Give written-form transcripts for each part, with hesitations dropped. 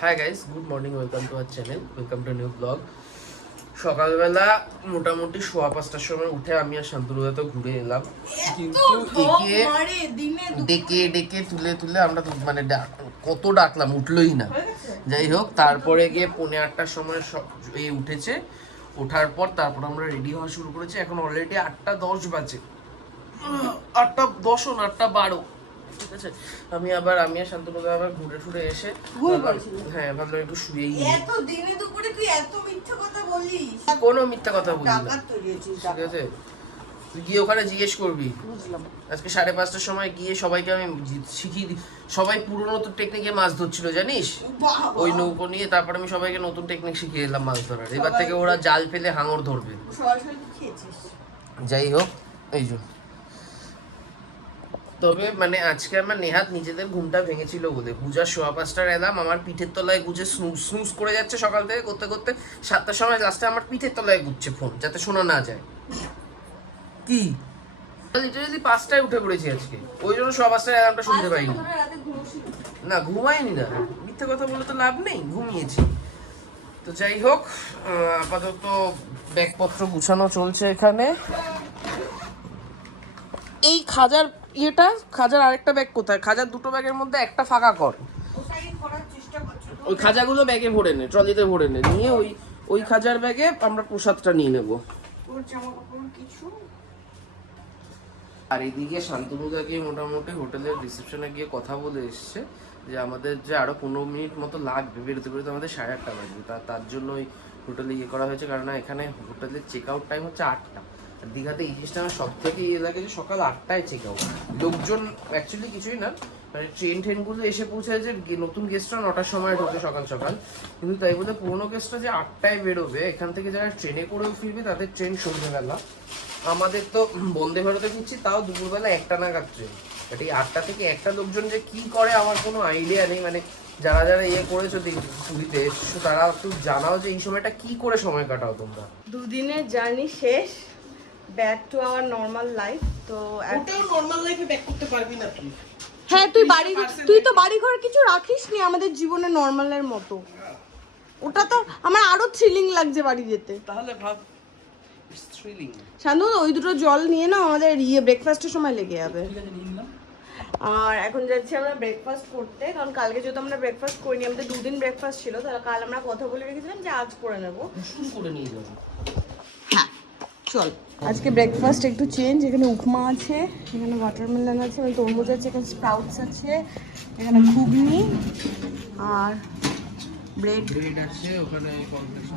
Hi guys, good morning, welcome to our channel, welcome to new blog. সকালবেলা মোটামুটি 5:15টার সময় উঠে আমি আর শান্তনুদা তো ঘুরে এলাম, কিন্তু ডেকে ডেকে তুলে তুলে আমরা তো মানে কত ডাকলাম, উঠলোই না। যাই হোক, তারপরে গিয়ে 8:45টার সময় উঠেছে। ওঠার পর তারপর আমরা রেডি হওয়া শুরু করেছি। এখন অলরেডি 8:10 বাজে, 8:10 না 8:12, ঠিক আছে। আমি আর শান্তনুদা আবার ঘুরে টুরে এসে হ্যাঁ ভাবলাম একটু শুয়েই এত দিনে দুপুরে তুই এত মিথ্যা কথা বলিস? কোনো মিথ্যা কথা বলি না, ঠিক আছে। তুই গিয়ে ওখানে জিজ্ঞেস করবি। আজকে 5:30টার সময় গিয়ে সবাইকে আমি শিখিয়ে দিই। সবাই পুরো নতুন টেকনিকে মাছ ধরছিল, জানিস, ওই নৌকো নিয়ে। তারপর আমি সবাইকে নতুন টেকনিক শিখিয়ে দিলাম মাছ ধরার। এবার থেকে ওরা জাল ফেলে হাঙর ধরবে। যাই হোক, এই জন্য তবে মানে আজকে আমার নেহাত নিজেদের ঘুমটা ভেঙেছিল বলে পূজার 5:15টার এলাম আমার পিঠের তলায় গুজে স্নুজ করে যাচ্ছে সকাল থেকে করতে করতে। 7টার সময় লাস্টে আমার পিঠের তলায় গুজছে ফোন, যাতে শোনা না যায়। কি লিটারেলি 5টায় উঠে পড়েছি আজকে, ওই জন্য 5:15টার অ্যালার্মটা শুনতে পাইনি। না, ঘুমাইনি না, মিথ্যে কথা বলে তো লাভ নেই, ঘুমিয়েছি। তো যাই হোক, আপাতত ব্যাগপত্র গুছানো চলছে এখানে। এই খাজার খাজার আরেকটা ব্যাগ কোথায়? খাজার দুটো ব্যাগের মধ্যে একটা ফাঁকা কর। ওই খাজাগুলো ব্যাগে ভরে নে, ট্রলিতে ভরে নে, নিয়ে ওই খাজার ব্যাগে আমরা প্রসাদটা নিয়ে নেবো। আর এদিকে শান্তনুদা গিয়ে মোটামুটি হোটেলের রিসেপশনে গিয়ে কথা বলে এসছে যে আমাদের যে আরো 15 মিনিট মতো লাগবে বেরোতে বেরোতে, আমাদের 8:30 বাজবে। তার জন্য ওই হোটেলে করা হয়েছে, কারণ এখানে হোটেলের চেক আউট টাইম হচ্ছে 8টা। আর দীঘাতে এই জিনিসটা আমার সব থেকে লাগে যে সকাল 8টায় চেক আউট। লোকজন অ্যাকচুয়ালি কিছুই না, মানে ট্রেনগুলো এসে পৌঁছায় যে নতুন গেস্টরা 9টার সময় ঢোকে সকাল সকাল, কিন্তু তাই বলে পুরোনো গেস্টরা যে 8টায় বেরোবে এখান থেকে, যারা ট্রেনে করেও ফিরবে তাদের ট্রেন সন্ধ্যেবেলা। আমাদের তো বন্দে ভারতে ফিরছি, তাও দুপুরবেলা 1টা নাগাদ ট্রেন। বাট এই 8টা থেকে 1টা লোকজন যে কি করে আমার কোনো আইডিয়া নেই। মানে যারা যারা করেছো পুরীতে এসছো তারা একটু জানাও যে এই সময়টা কি করে সময় কাটাও তোমরা। দুদিনের জার্নি শেষ, back to our normal life. তো ওটাও নর্মাল লাইফে ব্যাক করতে পারবি না তুই। হ্যাঁ, তুই তো বাড়ি ঘর কিছু রাখিস নি আমাদের জীবনে নর্মালের মতো। ওটা তো আমার আরো থ্রিলিং লাগছে বাড়ি যেতে। তাহলে ভাব, থ্রিলিং। শান্ত, ওই দুটো জল নিয়ে নাও, আমাদের ব্রেকফাস্টের সময় লেগে যাবে। আর এখন যাচ্ছি আমরা ব্রেকফাস্ট করতে, কারণ কালকে যেহেতু আমরা ব্রেকফাস্ট করিনি, আমাদের 2 দিন ব্রেকফাস্ট ছিল, তাহলে কাল আমরা কথা বলে রেখেছিলাম যে আজ করে নেবো। শুরু করে নিয়ে যাবো। হ্যাঁ চল, আজকে ব্রেকফাস্ট একটু চেঞ্জ। এখানে উপমা আছে, এখানে ওয়াটারমেলন আছে, মানে তরমুজ আছে, এখানে স্প্রাউটস আছে, এখানে ঘুগনি আর ব্রেড আছে, ওখানে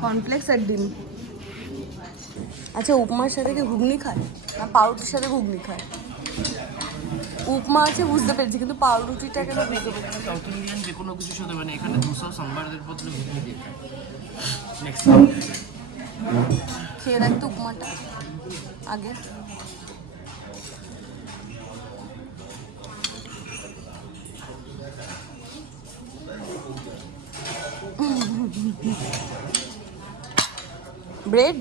কর্নফ্লেক্স আর ডিম। আচ্ছা, উপমার সাথে কি ঘুগনি খায় না পাউরুটির সাথে ঘুগনি খায়? উপমা আছে বুঝতে পেরেছি, কিন্তু পাউরুটিটা কেন বুঝতে পারছি? সাউথ ইন্ডিয়ান যে কোনো কিছুর সাথে, মানে এখানে ধোসা সাম্বারের বদলে ঘুগনি দিয়ে খায়। নেক্সট খেয়ে দেখ তো উপমাটা আগে। ব্রেড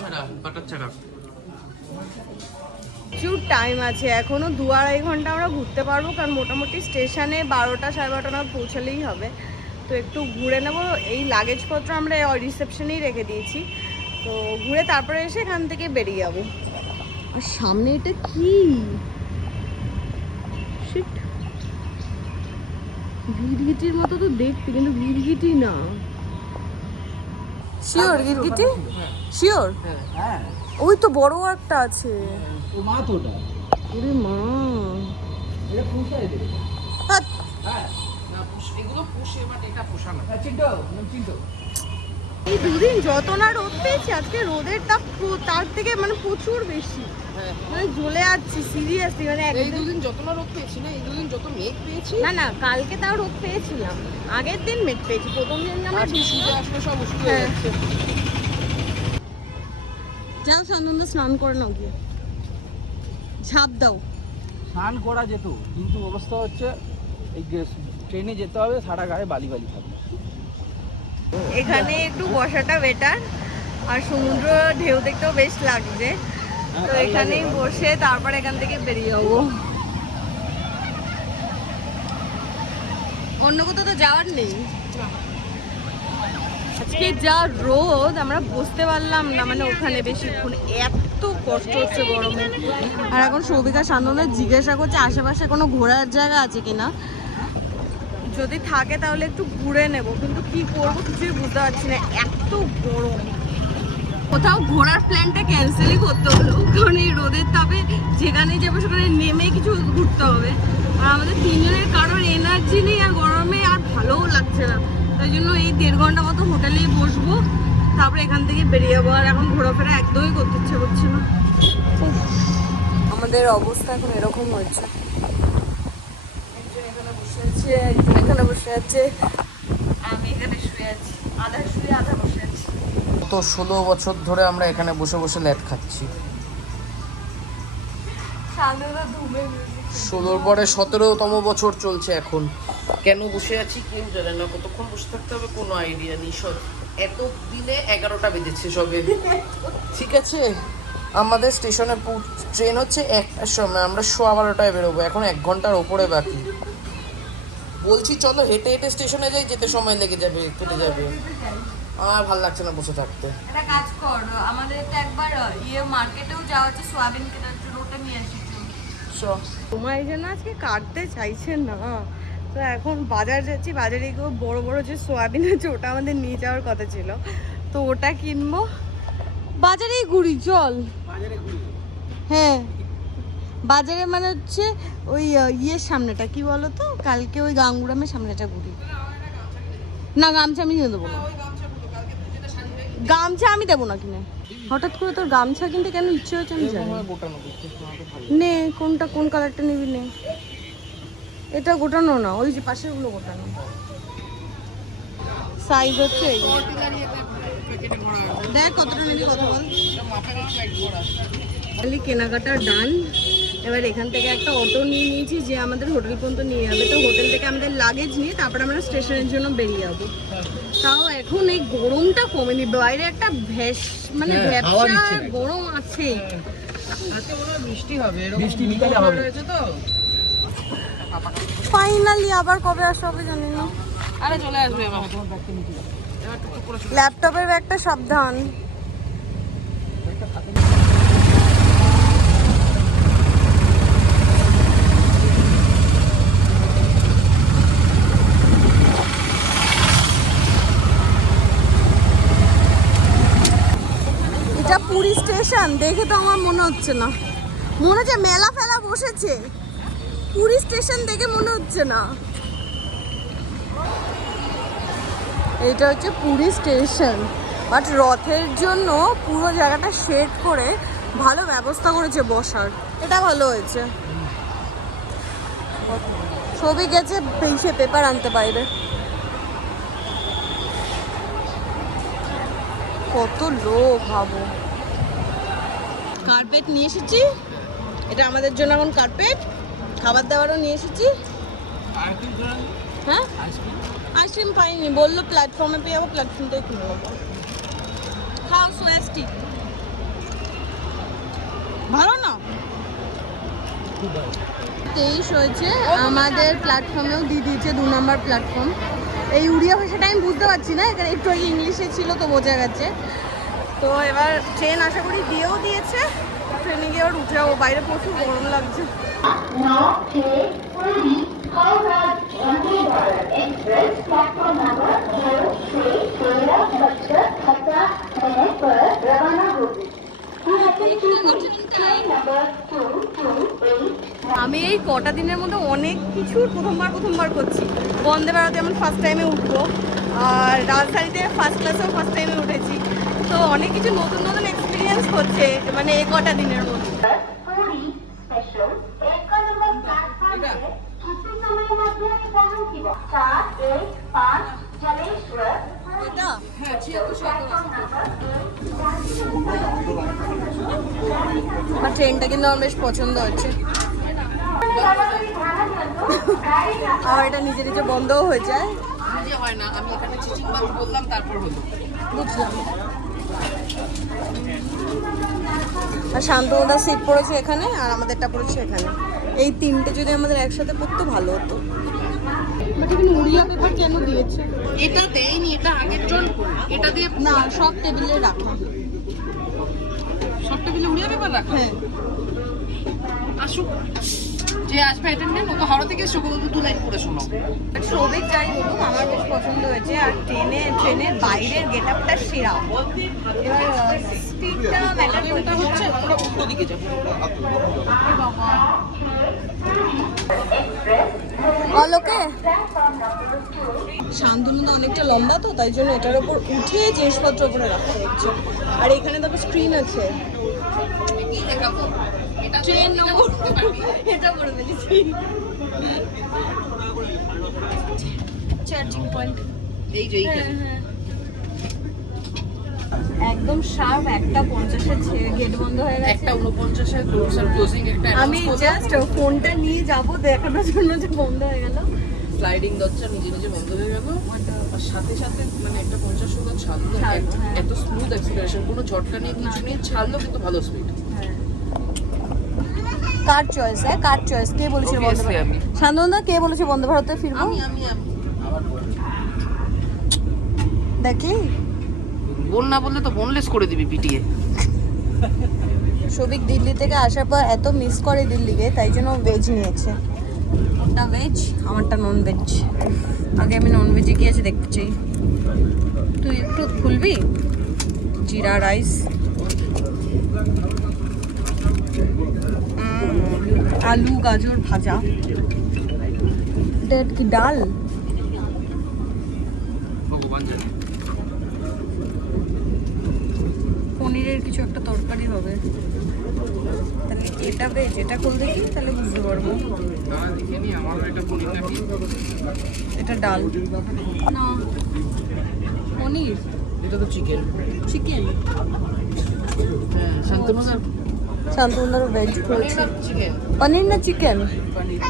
ছাড়া বাটার ছাড়া। প্রচুর টাইম আছে এখনো, 2-2.5 ঘন্টা আমরা ঘুরতে পারবো, কারণ মোটামুটি স্টেশনে 12টা 12:30 নাগাদ পৌঁছালেই হবে। তো একটু ঘুরে নেবো। এই লাগেজপত্র আমরা রিসেপশনেই রেখে দিয়েছি, তো ঘুরে তারপরে এসে এখান থেকে বেরিয়ে যাবো। আর সামনে এটা কি গিরগিটির মতো তো দেখতে, কিন্তু গিরগিটি না। শিওর গিরগিটি? শিওর? হ্যাঁ, ওই তো বড় একটা আছে। ও মা তো ওটা। ওরে মা, এটা পুষায় দেবে। হ্যাঁ না এগুলো পুষে, বাট এটা পোষা না। চিন্টো চিন্টো। এই 2 দিন যত না রোদ পেয়েছি, আজকে রোদের তাপ তার থেকে মানে প্রচুর বেশি। মানে জ্বলে যাচ্ছি সিরিয়াসলি। মানে এই 2 দিন যত না রোদ পেয়েছি না, এই 2 দিন যত মেঘ পেয়েছি। না কালকে তাও রোদ পেয়েছিলাম, আগের দিন মেঘ পেয়েছি, প্রথম দিন আমরা শুধু আসলে সব ওষুধ হয়ে যাচ্ছে। যাও সানন্দ, স্নান করে নাও, গিয়ে ঝাঁপ দাও। স্নান করা যেত, কিন্তু অবস্থা হচ্ছে এই ট্রেনে যেতে হবে, সারা গায়ে বালি বালি থাকবে। এখানে একটু বসাটা বেটার, আর সমুদ্র ঢেউ দেখতেও বেশ লাগছে। তো এখানেই বসে তারপর এখান থেকে বেরিয়ে যাবো। অন্য কোথাও তো যাওয়ার নেই। আজকে যা রোদ, আমরা বসতে পারলাম না মানে ওখানে বেশিক্ষণ, এত কষ্ট হচ্ছে গরমে। আর এখন সৌভিকা শান্তদের জিজ্ঞাসা করছে আশেপাশে কোনো ঘোরার জায়গা আছে কিনা, যদি থাকে তাহলে একটু ঘুরে নেব, কিন্তু কি করবো কিছুই বুঝতে পারছি না, এত গরম। কোথাও ঘোরার প্ল্যানটা ক্যান্সেলই করতে হলো, কারণ এই রোদের তাপে যেখানে যাবো সেখানে নেমে কিছু ঘুরতে হবে। আর আমাদের তিনজনের কারোর এনার্জি নেই, আর গরমে আর ভালোও লাগছে না, তাই জন্য এই 1.5 ঘন্টা মতো হোটেলেই বসবো, তারপরে এখান থেকে বেরিয়ে যাবো। আর এখন ঘোরাফেরা একদমই করতে ইচ্ছে করছে না। আমাদের অবস্থা এখন এরকম হচ্ছে, এখানে বসে আছে, এখানে বসে আছে, আমি এখানে শুয়ে আছি, আধা শুয়ে আধা বসে আছি। তো 16 বছর ধরে আমরা এখানে বসে বসে ল্যাট খাচ্ছি। 16 পরে 17তম বছর চলছে এখন। কেন বসে আছি কেউ জানে না, কতক্ষণ বসে থাকতে হবে কোনো আইডিয়া নেই। এত দিনে 11টা বেজেছে সবে। ঠিক আছে, আমাদের স্টেশনে ট্রেন হচ্ছে 1টার সময়, আমরা 12:15টায় বেরোবো, এখন 1 ঘন্টার ওপরে বাকি। বলছি চলো হেঁটে হেঁটে স্টেশনে যাই, যেতে সময় লেগে যাবে, কেটে যাবে। আর ভালো লাগছে না বসে থাকতে। একটা কাজ কর, আমাদের তো একবার মার্কেটেও যাওয়া আছে, সোয়াবিন কেনার জন্য, ওটা নিয়ে আসি। তোমার এই জন্য আজকে কাটতে চাইছেন না, তো এখন বাজার যাচ্ছি, বাজারে গিয়ে বড় বড় যে সোয়াবিন আছে ওটা আমাদের নিয়ে যাওয়ার কথা ছিল, তো ওটা কিনবো। বাজারেই ঘুরি চল। হ্যাঁ বাজারে মানে হচ্ছে ওই ইয়ের সামনেটা, কি বলো তো, কালকে ওই গাঙ্গুরামের সামনেটা ঘুরি। না গামছা আমি কিনে দেবো না, গামছা আমি দেবো না কিনে। হঠাৎ করে তোর গামছা কিনতে কেন ইচ্ছে হয়েছে আমি জানি। নে কোনটা, কোন কালারটা নিবি নে। এটা গোটানো না, ওই যে পাশের গুলো গোটানো। সাইজ হচ্ছে এই, দেখ কতটা নিবি, কত বল। খালি কেনাকাটা ডান। এবার এখান থেকে একটা অটো নিয়ে নিয়েছি যে আমাদের হোটেল পর্যন্ত নিয়ে যাবে, তো হোটেল থেকে আমাদের লাগেজ নিয়ে তারপর আমরা স্টেশনের জন্য বেরিয়ে যাবো। তাও এখন এই গরমটা কমেনি, বাইরে একটা মানে ভ্যাপসা গরম আছে। বৃষ্টি হবে, বৃষ্টি বিকালে হবে তো ফাইনালি আবার কবে আসা হবে জানি না। আরে চলে আসবে আমার। ল্যাপটপের ব্যাগটা সাবধান। এটা পুরী স্টেশন দেখে তো আমার মনে হচ্ছে না, মনে হচ্ছে মেলা ফেলা বসেছে, পুরী স্টেশন দেখে মনে হচ্ছে না। এটা হচ্ছে পুরী স্টেশন, বাট রথের জন্য পুরো জায়গাটা শেড করে ভালো ব্যবস্থা করেছে বসার, এটা ভালো হয়েছে। ছবি গেছে সে পেপার আনতে বাইরে। কত লোক ভাবো। কার্পেট নিয়ে এসেছি, এটা আমাদের জন্য এখন কার্পেট, খাবার দাবারও নিয়ে এসেছি। হ্যাঁ আইসক্রিম পাইনি, বললো প্ল্যাটফর্মে পেয়ে যাবো, প্ল্যাটফর্ম থেকে কিনে নেবো। খাও সোয়া স্টিক, ভালো না? 23 হয়েছে, আমাদের প্ল্যাটফর্মেও দিয়ে দিয়েছে 2 নম্বর প্ল্যাটফর্ম। এই উড়িয়া ভাষাটা আমি বুঝতে পারছি না, এখানে একটু আগে ইংলিশে ছিল তো বোঝা গেছে। তো এবার ট্রেন আশা করি দিয়েও দিয়েছে, ট্রেনে গিয়ে আবার উঠে যাবো, বাইরে প্রচুর গরম লাগছে। আমি এই কটা দিনের মধ্যে অনেক কিছু প্রথমবার করছি। বন্দে ভারতে যেমন ফার্স্ট টাইমে উঠবো, আর রাজধানীতে ফার্স্ট ক্লাসেও ফার্স্ট টাইমে উঠেছি, তো অনেক কিছু নতুন নতুন এক্সপিরিয়েন্স হচ্ছে মানে এই কটা দিনের মধ্যে। আর ট্রেনটা কিন্তু আমার বেশ পছন্দ হচ্ছে। আর এটা নিজে নিজে বন্ধও হয়ে যায়, নিজে হয় না, আমি এখানে চিচিং বাদ বললাম তারপর হলো। বুঝলাম। আর শান্তদা সিট পড়েছে এখানে, আর আমাদেরটা পড়েছে এখানে। এই তিনটে যদি আমাদের একসাথে পড়তো ভালো হতো। বাট এখানে উড়িয়া পেপার কেন দিয়েছে? এটা দেয়নি, এটা আগের জন, এটা দিয়ে না, সব টেবিলে রাখা। সব টেবিলে উড়িয়া পেপার রাখা। হ্যাঁ, আসুক, যে আসবে অ্যাটেন্ডেন্ট, ও তো হাওড়া থেকে এসে বলবো 2 লাইন পড়ে শোনাও। সবিক যাই বলুক আমার বেশ পছন্দ হয়েছে। আর ট্রেনের বাইরের গেট আপটা সেরা। এবার স্পিডটা ম্যাটার এটা হচ্ছে আমরা উল্টো দিকে যাবো। অলোকে শান্তনুদা অনেকটা লম্বা তো, তাই জন্য এটার উপর উঠে জিনিসপত্র উপরে রাখা হচ্ছে। আর এখানে তো স্ক্রিন আছে, কি দেখাবো? এটা ট্রেন এটা নম্বর করতে পারবি। এটা করে ফেলেছি। চার্জিং পয়েন্ট এই যে এইখানে। একদম শার্প 1:50 গেট বন্ধ হয়ে গেছে। 1:49 ডোরস আর ক্লোজিং একটা আমি জাস্ট ফোনটা নিয়ে যাব দেখানোর জন্য যে বন্ধ হয়ে গেল। স্লাইডিং দরজা নিজে নিজে বন্ধ হয়ে গেল। আর সাথে সাথে মানে একটা 50 শতাংশ ছাড়লো, এত স্মুথ অ্যাক্সিলারেশন, কোনো ঝটকা নেই, কিছু নেই, ছাড়লো কিন্তু ভালো স্পিড। কার চয়েস? কার চয়েস? কে বলেছে বন্ধ Obviously আমি। শান্তনুদা কে বলেছে বন্ধ ভারতে ফিরবো? আমি দেখি বোন না বললে তো বোনলেস করে দিবি পিটিয়ে। সবিক দিল্লি থেকে আসার পর এত মিস করে দিল্লিকে, তাই জন্য ভেজ নিয়েছে। ওটা ভেজ, আমারটা নন ভেজ। আগে আমি নন ভেজে কি আছে দেখতে চাই। তুই একটু খুলবি? জিরা রাইস, আলু গাজর ভাজা, এটা কি ডাল? ভগবান জানে। পনিরের কিছু একটা তরকারি হবে। তাহলে এটা ভেজ, এটা খুল দেখি, তাহলে বুঝতে পারবো। না দেখে নি, আমার এটা পনিরটা কি? এটা ডাল না, পনির, এটা তো চিকেন। চিকেন। হ্যাঁ, শান্তনুদার শান্তনুদার ভেজ পনির বলছে। না চিকেন? পনির না চিকেন? পনির।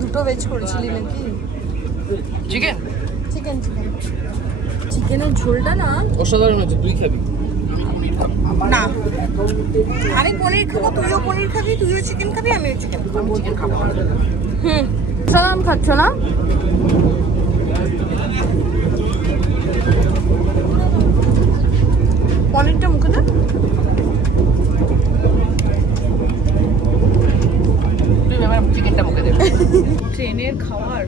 দুটো ভেজ করেছিলি নাকি? চিকেন চিকেন চিকেন চিকেনের ঝোলটা না অসাধারণ আছে, তুই খাবি। আমি পনির খাবো না, আমি পনির খাবো, তুইও পনির খাবি, তুইও চিকেন খাবি, আমিও চিকেন খাবো। আমি চিকেন খাবো। সালাম খাচ্ছ না? পনিরটা মুখে দে। তুই আমার চিকেনটা মুখে দেবে। ট্রেনের খাওয়ার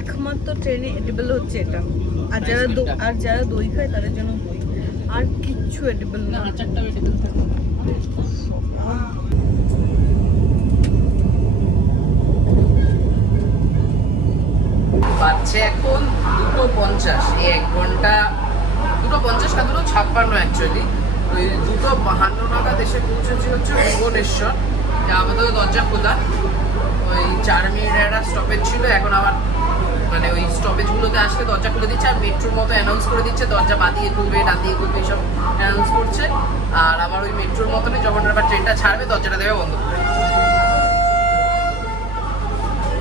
একমাত্র ট্রেনে এডিবল হচ্ছে এটা। আর যারা দই খায় তাদের জন্য দই, আর কিচ্ছু এডিবল না। আচারটা এডিবল থাকে। বাজছে এখন 2:50, এই 1 ঘন্টা 2:50 না 2:56 অ্যাকচুয়ালি। ওই 2:52 নাগাদ এসে পৌঁছেছি হচ্ছে ভুবনেশ্বর। যা আমাদের দরজা খোলা, ওই 4 মিনিটের একটা স্টপেজ ছিল, এখন আবার মানে ওই স্টপেজগুলোতে আসলে দরজা খুলে দিচ্ছে, আর মেট্রোর মতো অ্যানাউন্স করে দিচ্ছে দরজা বাঁ দিয়ে খুলবে, ডান দিয়ে খুলবে, এইসব অ্যানাউন্স করছে। আর আবার ওই মেট্রোর মতনই যখন আবার ট্রেনটা ছাড়বে দরজাটা দেবে বন্ধ করে।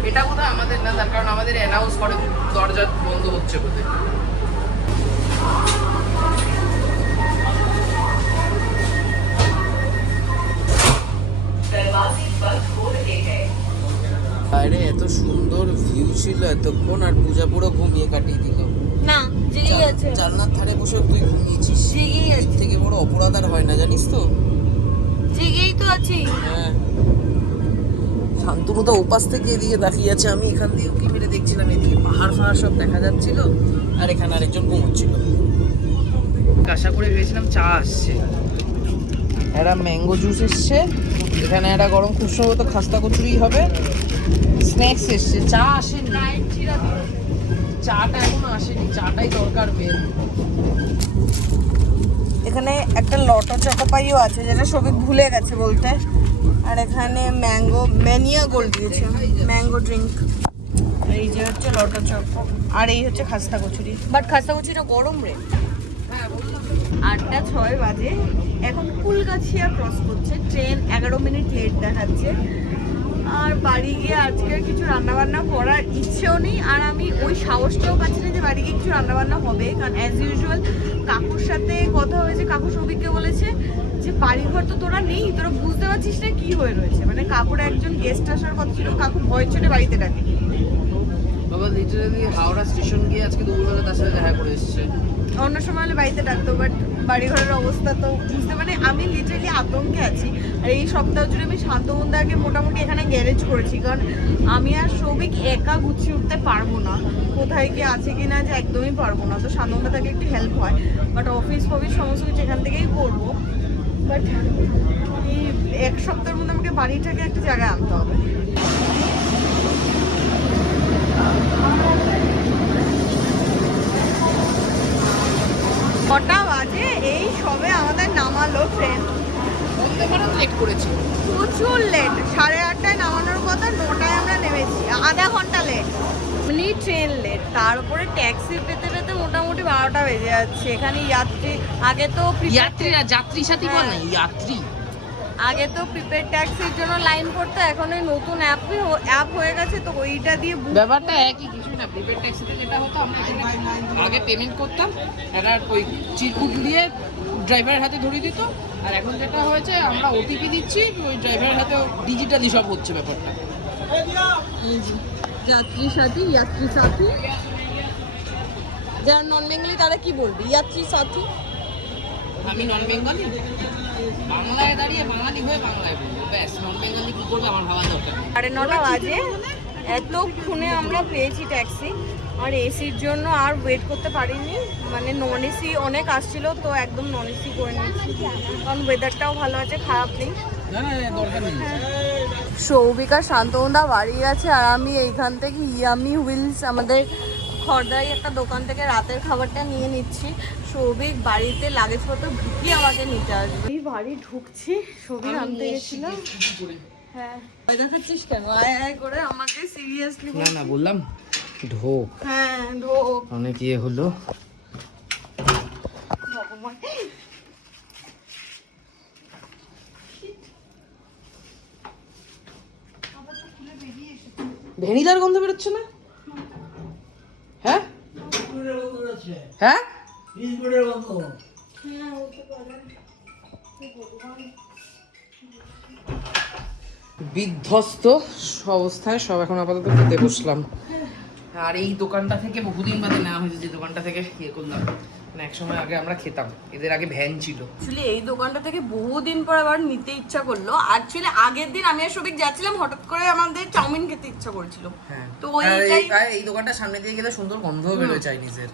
এটা বোধহয় আমাদের না, তার কারণ আমাদের অ্যানাউন্স করে দরজা বন্ধ হচ্ছে বোধহয়। বাইরে এত সুন্দর ভিউ ছিল এতক্ষণ, আর পূজা পুরো ঘুমিয়ে কাটিয়ে দিল। না, জেগেই আছে। জানলার ধারে বসে তুই ঘুমিয়েছিস। জেগেই এর আছে। থেকে বড় অপরাধ আর হয় না, জানিস তো? জেগেই তো আছি। হ্যাঁ, শান্তনু তো ওপাশ থেকে এদিকে তাকিয়ে আছে, আমি এখান দিয়ে উঁকি মেরে দেখছিলাম, এদিকে পাহাড় ফাহাড় সব দেখা যাচ্ছিল, আর এখানে আরেকজন ঘুমোচ্ছিল। আশা করে ভেবেছিলাম চা আসছে, একটা ম্যাঙ্গো জুস এসছে, এখানে একটা গরম খুব সম্ভবত খাস্তা কচুরি হবে, স্ন্যাক্স এসছে, চা আসেনি। চাটা এখনো আসেনি, চাটাই দরকার মেন। এখানে একটা লটো চকোপাইও আছে, যেটা সবই ভুলে গেছে বলতে। আর এখানে ম্যানিয়া গোল্ড দিয়েছে, ম্যাঙ্গো ড্রিঙ্ক। এই যে হচ্ছে লটো চকো, আর এই হচ্ছে খাস্তা কচুরি। বাট খাস্তা কচুরিটা গরম রে। 8:06 বাজে, এখন ফুলগাছিয়া ক্রস করছে ট্রেন, 11 মিনিট লেট দেখাচ্ছে। আর বাড়ি গিয়ে আজকে কিছু রান্নাবান্না করার ইচ্ছেও নেই, আর আমি ওই সাহসটাও পাচ্ছি না যে বাড়ি গিয়ে কিছু রান্নাবান্না হবে। কারণ অ্যাজ ইউজুয়াল কাকুর সাথে কথা হয়েছে, কাকু সৌভিককে বলেছে যে বাড়িঘর তো তোরা নেই, তোরা বুঝতে পারছিস না কি হয়ে রয়েছে। মানে কাকুর একজন গেস্ট আসার কথা ছিল, কাকু ভয় ছেড়ে বাড়িতে ডাকে। বাবা লিটারালি হাওড়া স্টেশন গিয়ে আজকে দুপুরবেলা তার সাথে দেখা করে এসেছে। অন্য সময় হলে বাড়িতে ডাকতো, বাট বাড়িঘরের অবস্থা তো বুঝতে, মানে আমি লিটারালি আতঙ্কে আছি। আর এই সপ্তাহ জুড়ে আমি শান্তবন্দাকে মোটামুটি এখানে গ্যারেজ করেছি, কারণ আমি আর সৌভিক একা গুছিয়ে উঠতে পারবো না, কোথায় কি আছে কি না যে একদমই পারবো না। তো শান্তবন্দা থেকে একটু হেল্প হয়, বাট অফিস ফফিস সমস্ত কিছু এখান থেকেই করবো। বাট এই এক সপ্তাহের মধ্যে আমাকে বাড়িটাকে একটা জায়গায় আনতে হবে। কটা বাজে, এই সবে আমাদের নামালো ট্রেন। লেট করেছি, প্রচুর লেট। 8:30টায় নামানোর কথা, 9টায় আমরা নেমেছি, আধা ঘন্টা লেট। এমনি ট্রেন লেট, তার উপরে ট্যাক্সি পেতে পেতে মোটামুটি 12টা বেজে যাচ্ছে। এখানে যাত্রী আগে তো যাত্রী সাথী বল না, যাত্রী আগে তো প্রিপেড ট্যাক্সির জন্য লাইন করতে, এখন ওই নতুন অ্যাপ হয়ে গেছে, তো ওইটা দিয়ে ব্যাপারটা একই, কিছুই না। প্রিপেড ট্যাক্সিতে যেটা হতো, আমরা আগে পেমেন্ট করতাম, একটা ওই চিরকুট দিয়ে ড্রাইভারের হাতে ধরিয়ে দিত, আর এখন যেটা হয়েছে আমরা ওটিপি দিচ্ছি, ওই ড্রাইভারের হাতে ডিজিটালি সব হচ্ছে ব্যাপারটা। যাত্রী সাথী, যাত্রী সাথী। যারা নন বেঙ্গলি তারা কি বলবি? যাত্রী সাথী। আমি নন বেঙ্গলি, বাংলায় দাঁড়িয়ে বাঙালি হয়ে বাংলায় বলবো, ব্যাস। নন বেঙ্গলি কি করবে আমার ভাবার দরকার নেই। 9:30 বাজে, এতক্ষণে আমরা পেয়েছি ট্যাক্সি। আর এসির জন্য আর ওয়েট করতে পারিনি, মানে নন এসি অনেক আসছিল, তো একদম নন এসি করে নিয়েছি, কারণ ওয়েদারটাও ভালো আছে, খারাপ নেই। না না দরকার নেই। সৌভিকা শান্তবন্দা বাড়ি গেছে, আর আমি এইখান থেকে ইয়ামি হুইলস আমাদের খড়দাই একটা দোকান থেকে রাতের খাবারটা নিয়ে নিচ্ছি। সৌভিক বাড়িতে লাগেজপত্র ঢুকিয়ে আমাকে নিতে আসবে। এই বাড়ি ঢুকছি, সৌভিক আনতে গেছিল। হ্যাঁ দেখাচ্ছিস কেন? আয় আয় করে আমাকে সিরিয়াসলি। না না বললাম ঢোক। হ্যাঁ ঢোক। অনেক ইয়ে হলো। ভগবান, ভ্যানিলার গন্ধ বেরোচ্ছে না? হ্যাঁ হ্যাঁ বিধ্বস্ত অবস্থায় সব এখন আপাতত খেতে বসলাম। আর এই দোকানটা থেকে বহুদিন বাদে নেওয়া হয়েছে, যে দোকানটা থেকে ইয়ে করলাম, মানে এক সময় আগে আমরা খেতাম, এদের আগে ভ্যান ছিল। অ্যাকচুয়ালি এই দোকানটা থেকে বহুদিন পর আবার নিতে ইচ্ছা করলো। অ্যাকচুয়ালি আগের দিন আমি আর সবিক যাচ্ছিলাম, হঠাৎ করে আমাদের চাউমিন খেতে ইচ্ছা করেছিল, তো এই দোকানটার সামনে দিয়ে গেলে সুন্দর গন্ধও বেরোয় চাইনিজের।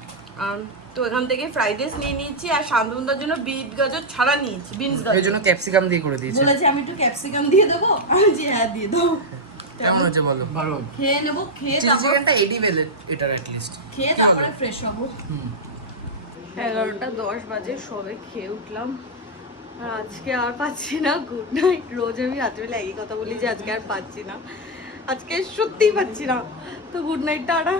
তো এখান থেকে ফ্রাইড রাইস নিয়ে নিয়েছি, আর শান্তবন্দার জন্য বিট গাজর ছাড়া নিয়েছি, বিনস গাজর। এর জন্য ক্যাপসিকাম দিয়ে করে দিয়েছি। বলেছে আমি একটু ক্যাপসিকাম দিয়ে দেবো, আমি যে হ্যাঁ দিয়ে দাও। কেমন হচ্ছে বলো? ভালো। খেয়ে নেবো, খেয়ে চিলি চিকেনটা 80 বেলে এটার অ্যাট লিস্ট। খেয়ে তারপরে ফ্রেশ হবো। 11:10 বাজে, সবে খেয়ে উঠলাম। আর আজকে আর পাচ্ছি না। Good night. রোজ আমি রাত্রিবেলা একই কথা বলি যে আজকে আর পাচ্ছি না, আজকে সত্যিই পাচ্ছি না। তো গুড নাইট, টাটা।